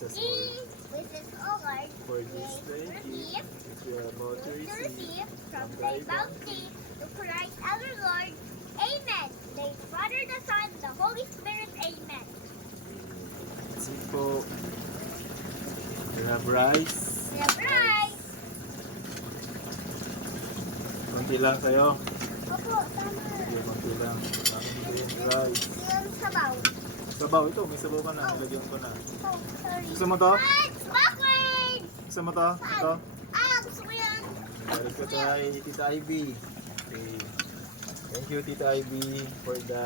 bless us all. This is all Lord. For this thank you, which we are about to receive From thy bounty to Christ our Lord. Amen. The Father, the Son, the Holy Spirit. Amen. That's it po. We have rice. We have rice. Konti lang sa'yo. Opo, tama. Sige, konti lang. Ang yung rice. Yung sabaw. Sabaw, ito. May sabaw ka na. Nilagyan ko na. Oh, sorry. Gusto mo to? It's backward! Gusto mo to? Ito? Gusto ko yan. Balik ko kay Tita Ivy. Okay. Thank you, Tita Ivy, for the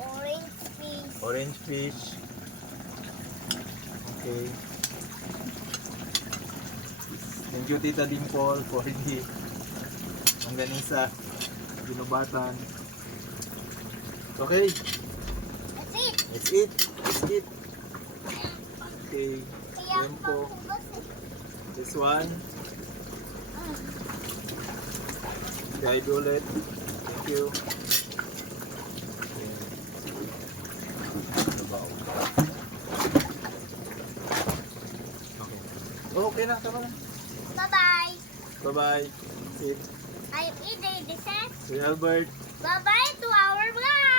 Orange fish. orange fish. Okay. Thank you, Tita Dimple, for the mangganisa, binubatan. Okay, That's it. that's it. That's it. Okay, Kaya yan po. panghugas eh. This one. Guide ulit. Thank you. Okay na, tama na. Bye-bye. Bye-bye. That's it. I'm Ide Descent. Si Albert. Bye-bye to our vlog.